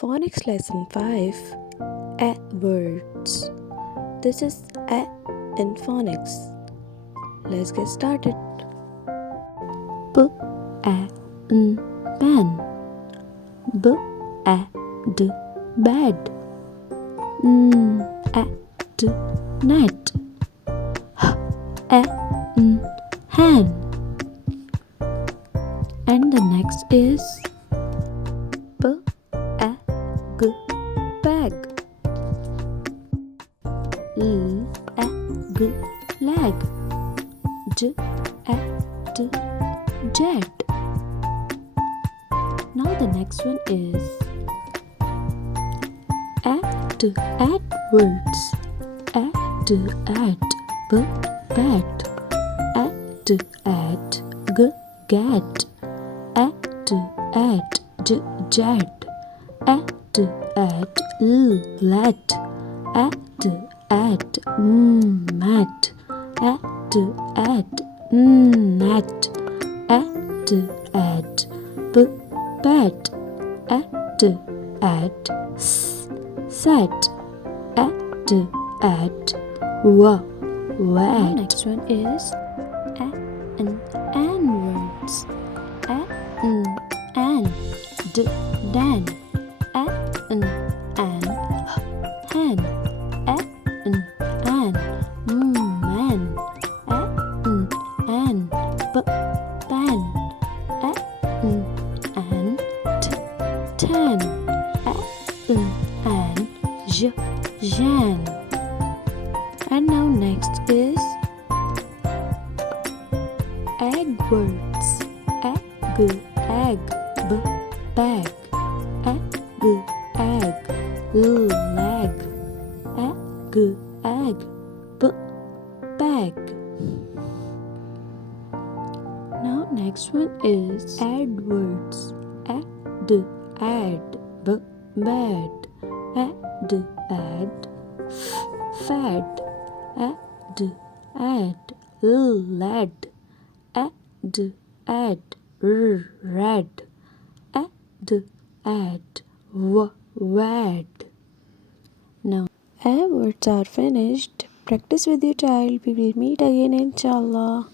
Phonics lesson 5 A words. This is A in phonics. Let's get started. B A N pen. B A D bed. N A D net. H A N hen. And the next is B A G bag. L A G leg. J A D jet. Now the next one is add words. Add b bat. Add g get. Add jet. Add l let. Add mat. Add net. Add bat. Add set. Add wet. Next one is an words. An dan. An hen. An man. An pan. An tan. An jan. And now next is egg words. Egg, bag. Egg, leg. Egg, bag. Now next one is add words. Add, bed. Add, fed. Add, led. Add, red. Add, wed. Now, our words are finished. Practice with your child. We will meet again, inshallah.